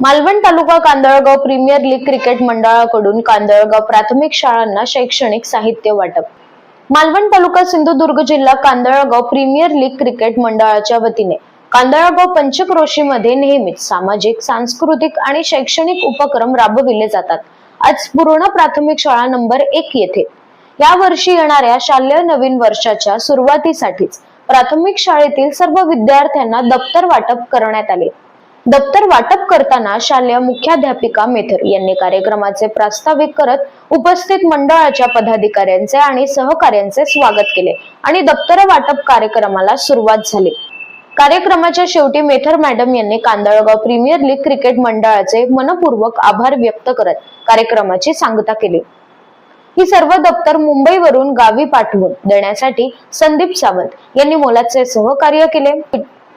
मालवण तालुका Kandalgaon premier league cricket मंडळाकडून कांदळगाव प्राथमिक शाळांना शैक्षणिक साहित्य वाटप. मालवण तालुका सिंधुदुर्ग जिल्हा कांदळगाव प्रीमियर लीग क्रिकेट मंडळाच्या वतीने कांदळगाव पंचक्रोशीमध्ये नेहमीच सामाजिक, सांस्कृतिक आणि शैक्षणिक उपक्रम राबविले जातात. आज पूर्ण प्राथमिक शाळा नंबर 1 येथे या वर्षी येणाऱ्या शालेय नवीन वर्षाच्या सुरुवातीसाठीच प्राथमिक शाळेतील सर्व विद्यार्थ्यांना दप्तर वाटप करण्यात आले. दप्तर वाटप करताना शालेय मुख्याध्यापिका मेथर यांनी कार्यक्रमाचे प्रास्ताविक करत उपस्थित मंडळाच्या पदाधिकाऱ्यांचे आणि सहकाऱ्यांचे स्वागत केले आणि दप्तर वाटप कार्यक्रमाला सुरुवात झाली. कार्यक्रमाच्या शेवटी मेथर मॅडम यांनी कांदळगाव प्रीमियर लीग क्रिकेट मंडळाचे मनपूर्वक आभार व्यक्त करत कार्यक्रमाची सांगता केली. ही सर्व दप्तर मुंबईवरून गावी पाठवून देण्यासाठी संदीप सावंत यांनी मोलाचे सहकार्य केले.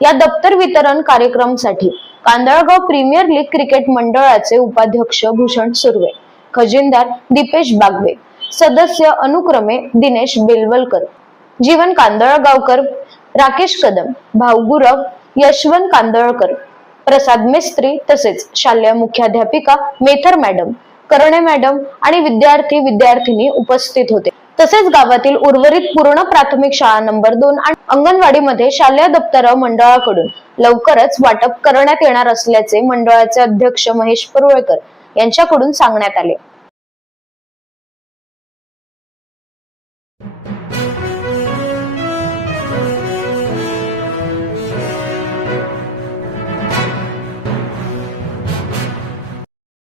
या दप्तर वितरण कार्यक्रमासाठी कांदळगाव प्रीमियर लीग क्रिकेट मंडळाचे उपाध्यक्ष भूषण सुर्वे, खजिनदार दीपेश बागवे, सदस्य अनुक्रमे दिनेश बेलवलकर, जीवन कांदळगावकर, राकेश कदम, भाऊगुरव, यशवंत कांदळकर, प्रसाद मिस्त्री तसेच शालेय मुख्याध्यापिका मेथर मॅडम, करणे मॅडम आणि विद्यार्थी-विद्यार्थिनी उपस्थित होते. तसेच गावातील उर्वरित पूर्ण प्राथमिक शाळा नंबर 2 आणि अंगणवाडीमध्ये शालेय दप्तर मंडळाकडून लवकरच वाटप करण्यात येणार असल्याचे मंडळाचे अध्यक्ष महेश परुळेकर यांच्याकडून सांगण्यात आले.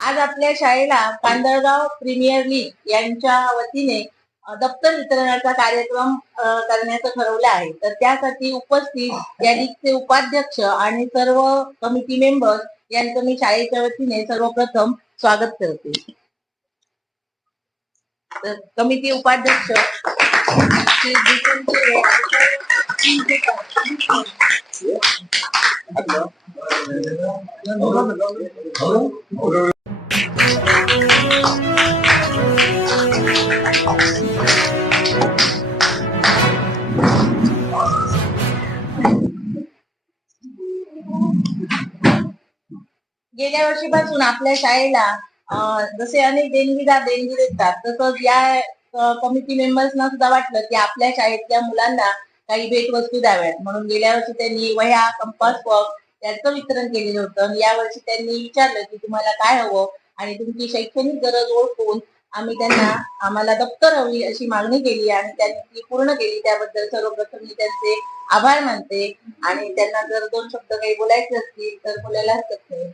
आज आपल्या शाळेला कांदळगाव प्रीमियर लीग यांच्या वतीने दप्तर वितरणाचा कार्यक्रम करण्याचं ठरवलं आहे. तर त्यासाठी उपस्थित या लीगचे उपाध्यक्ष आणि सर्व कमिटी मेंबर्स यांचं मी शाळेच्या वतीने सर्वप्रथम स्वागत करते. तर कमिटी उपाध्यक्ष गेल्या वर्षीपासून आपल्या शाळेला जसे अनेक देणगीदार देणगी देतात, तसंच या कमिटी मेंबर्सना सुद्धा वाटलं की आपल्या शाळेतल्या मुलांना काही भेटवस्तू द्याव्यात. म्हणून गेल्या वर्षी त्यांनी वह्या, कंपास बॉक्स त्याचं वितरण केलेलं होतं. या वर्षी त्यांनी विचारलं की तुम्हाला काय हवं आणि तुमची शैक्षणिक गरज ओळखून आम्हाला दप्तर हवी अशी मागणी केली आणि त्यांनी ती पूर्ण केली. त्याबद्दल सर्वप्रथम मी त्यांचे आभार मानते आणि त्यांना जर 2 शब्द काही बोलायचे असतील तर बोलायला हरकत नाही.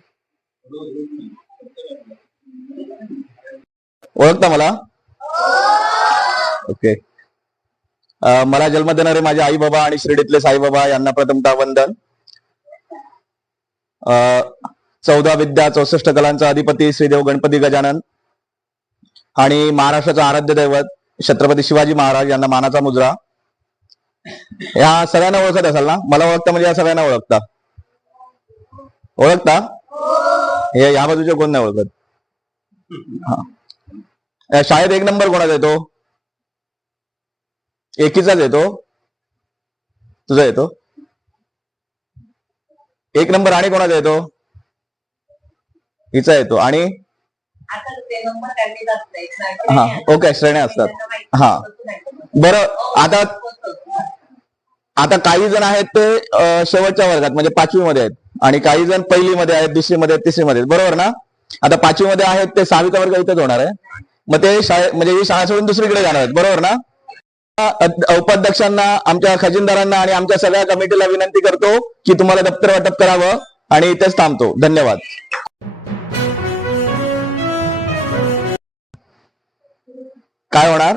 ओळखता मला? ओके. मला जन्म देणारे माझे आई बाबा आणि शिर्डीतले साईबाबा यांना प्रथमतः वंदन. 14 विद्या 64 कलांचा अधिपती श्रीदेव गणपती गजानन आणि महाराष्ट्राचं आराध्य दैवत छत्रपती शिवाजी महाराज यांना मानाचा मुजरा. या सगळ्यांना ओळखत असाल ना? मला ओळखता म्हणजे या सगळ्यांना ओळखता? हे या बाजूचे कोण नाही ओळखत? हा, शाळेत 1 नंबर कोणाचा येतो? एकीचाच येतो? तुझा येतो 1 नंबर? आणि कोणाचा येतो? हिचा येतो. आणि हा, ओके, श्रेण्या असतात. हा, बरं. आता काही जण आहेत ते शेवटच्या वर्गात म्हणजे 5वी मध्ये आहेत आणि काही जण 1ली मध्ये आहेत, 2री मध्ये आहेत, 3री मध्ये आहेत, बरोबर ना? आता 5वी मध्ये आहेत ते 6वीचा वर्ग इथंच होणार आहे. मग ते म्हणजे ही शाळा सोडून दुसरीकडे जाणार आहेत, बरोबर ना? उपाध्यक्षांना, आमच्या खजिनदारांना आणि आमच्या सगळ्या कमिटीला विनंती करतो की तुम्हाला दप्तर वाटप करावं आणि इथेच थांबतो. धन्यवाद. काय होणार?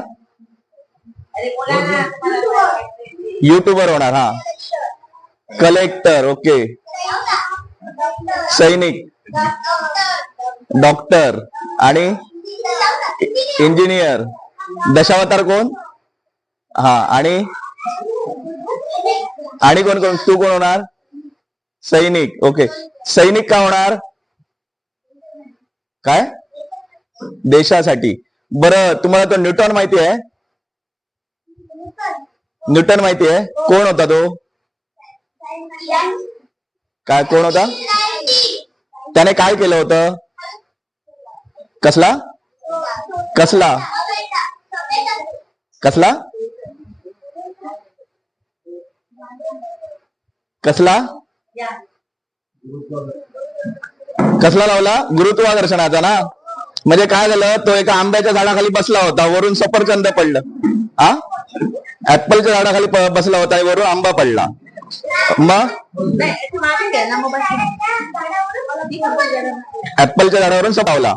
युट्यूबर होणार. हा, कलेक्टर, ओके, सैनिक, डॉक्टर आणि इंजिनियर. दशावतार कोण? हा, आणि कोण कोण? तू कोण होणार? सैनिक. ओके, सैनिक का होणार? काय? देशासाठी. बरं, तुम्हाला तो न्यूटन माहिती आहे? न्यूटन माहिती आहे? कोण होता तो? काय, कोण होता? त्याने काय केलं होतं? कसला कसला कसला कसला कसला लावला? गुरुत्वाकर्षणाचा ना. म्हणजे काय झालं, तो एका आंब्याच्या झाडाखाली बसला होता, वरून सफरचंद पडलं. हा, ऍपलच्या झाडाखाली बसला होता आणि वरून आंबा पडला. मग ऍपलच्या झाडावरून सपावला.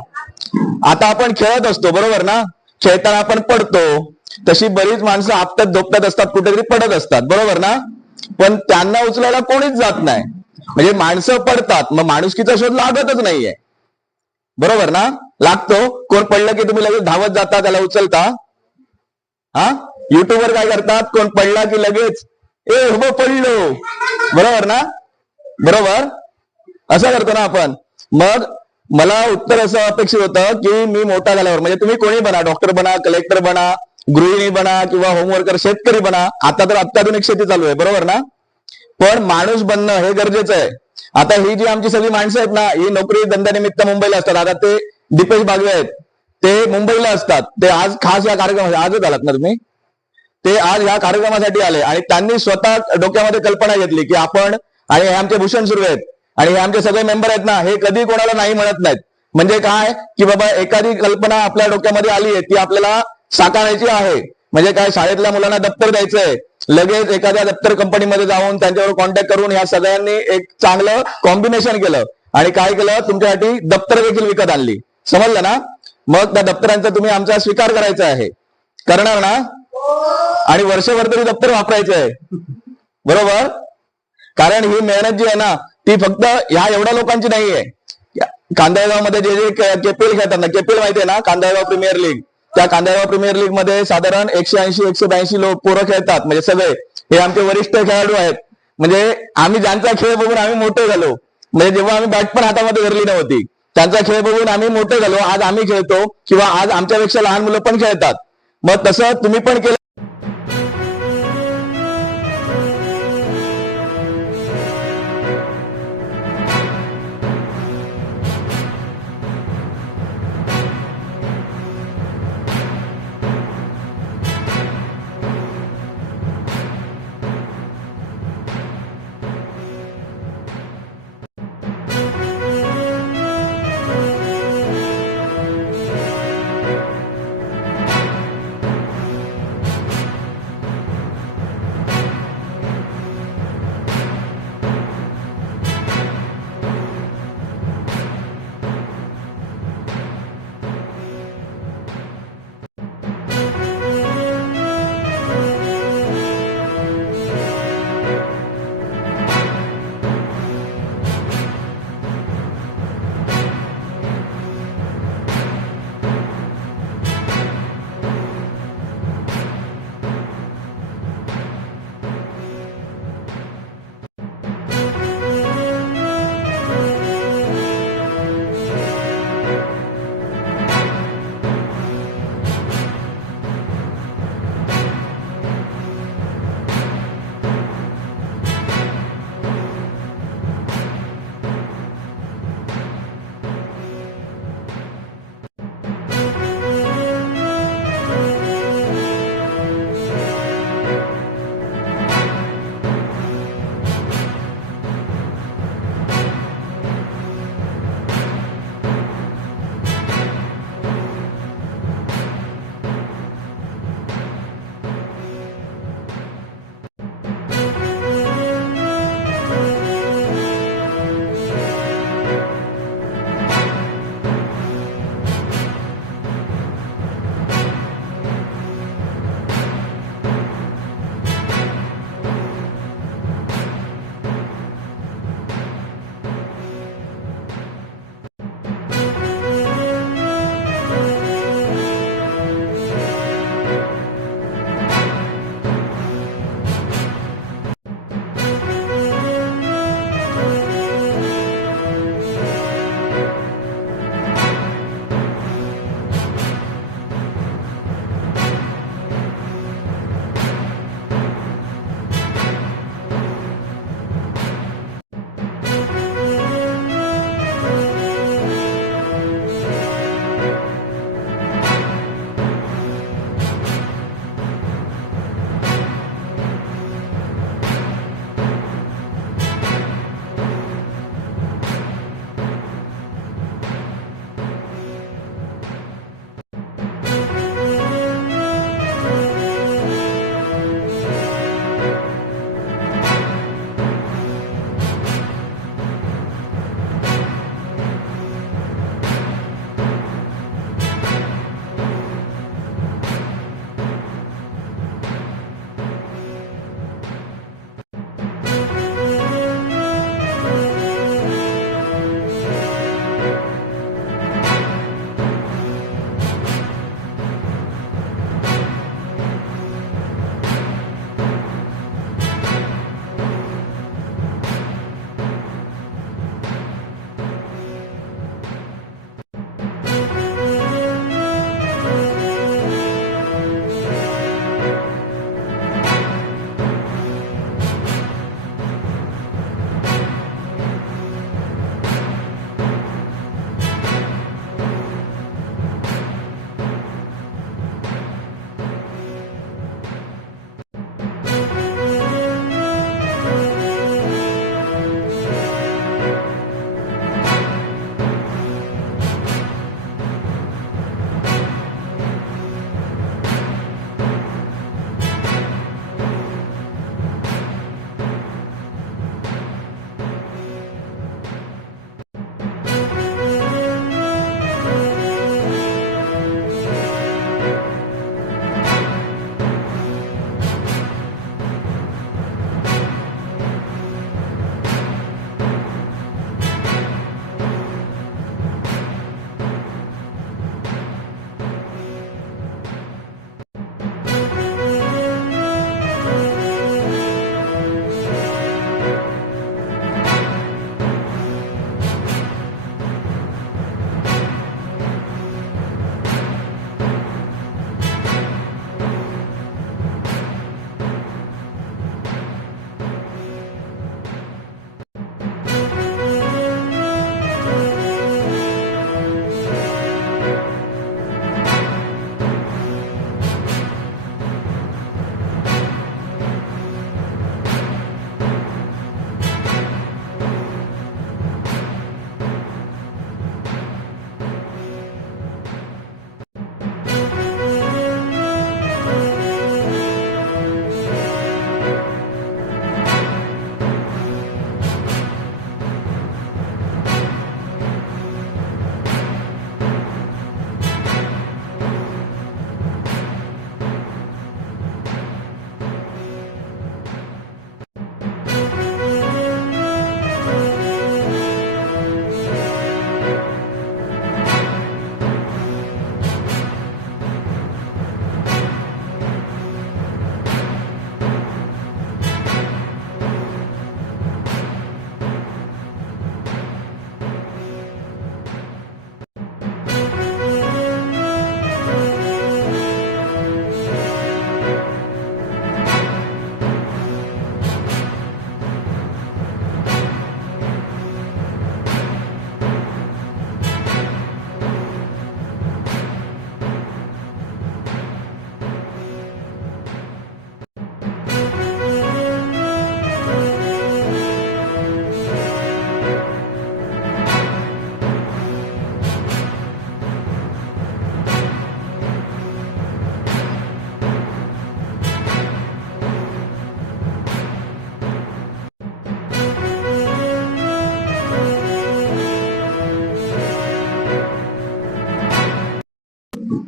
आता आपण खेळत असतो बरोबर ना, खेळताना आपण पडतो, तशी बरीच माणसं आपटत धोपटत असतात, कुठेतरी पडत असतात बरोबर ना, पण त्यांना उचलायला कोणीच जात नाही. म्हणजे माणसं पडतात, मग माणुसकीचा शोध लागतच नाहीये बरोबर ना. लागतो, कोण पडलं की तुम्ही लगेच धावत जाता, त्याला उचलता. हा, युट्यूबवर काय करतात, कोण पडला की लगेच ए हो पडलो, बरोबर ना, बरोबर असं करतो ना आपण. मग मला उत्तर असं अपेक्षित होतं की मी मोठा झाल्यावर, म्हणजे तुम्ही कोणी बना, डॉक्टर बना, कलेक्टर बना, गृहिणी बना किंवा होमवर्कर, शेतकरी बना. आता तर अत्याधुनिक शेती चालू आहे बरोबर ना, पण माणूस बनणं हे गरजेचं आहे. आता ही जी आमची सगळी माणसं आहेत ना, ही नोकरी धंद्यानिमित्त मुंबईला असतात. आता ते दीपेश बागवे आहेत, ते मुंबईला असतात. ते आज खास या कार्यक्रमासाठी आजच आलात ना तुम्ही, ते आज या कार्यक्रमासाठी आले आणि त्यांनी स्वतः डोक्यामध्ये कल्पना घेतली की आपण, आणि हे आमचे भूषण सुरू आहेत आणि हे आमचे सगळे मेंबर आहेत ना, हे कधी कोणाला नाही म्हणत नाहीत. म्हणजे काय की बाबा एखादी कल्पना आपल्या डोक्यामध्ये आली आहे, ती आपल्याला साकारायची आहे. म्हणजे काय, शाळेतल्या मुलांना दप्तर द्यायचंय, लगेच एखाद्या दप्तर कंपनीमध्ये जाऊन त्यांच्यावर कॉन्टॅक्ट करून ह्या सगळ्यांनी एक चांगलं कॉम्बिनेशन केलं आणि काय केलं, तुमच्यासाठी दप्तर देखील विकत आणली. समजलं ना. मग त्या दप्तरांचा तुम्ही आमचा स्वीकार करायचा आहे, करणार ना, आणि वर्षभर तरी दप्तर वापरायचं आहे बरोबर. कारण ही मेहनत जी आहे ना, ती फक्त ह्या एवढ्या लोकांची नाहीये. कांदळगाव मध्ये जे जे केपीएल खेळतात ना, केपीएल माहितीये ना, कांदळगाव प्रीमियर लीग, त्या कांदळगाव प्रीमियर लीग मध्ये साधारण 180-182 लोक पोरं खेळतात. म्हणजे सगळे हे आमचे वरिष्ठ खेळाडू आहेत. म्हणजे आम्ही ज्यांचा खेळ बघून आम्ही मोठे झालो, म्हणजे जेव्हा आम्ही बॅट पण हातामध्ये धरली नव्हती, त्यांचा खेळ बघून आम्ही मोठे झालो. आज आम्ही खेळतो किंवा आज आमच्यापेक्षा लहान मुलं पण खेळतात. मग तसं तुम्ही पण केलं.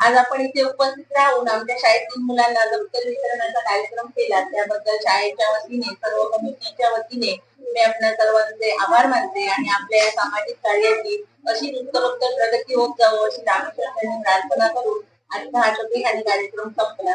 आज आपण इथे उपस्थित राहून आमच्या शाळेतील मुलांना दप्तर वितरणाचा कार्यक्रम केला, त्याबद्दल शाळेच्या वतीने, सर्व कमिटीच्या वतीने मी आपल्या सर्वांचे आभार मानते आणि आपल्या या सामाजिक कार्याची अशी उत्तरोत्तर प्रगती होत जावं अशी रामेश्वर प्रार्थना करून आजचा हा कार्यक्रम संपला.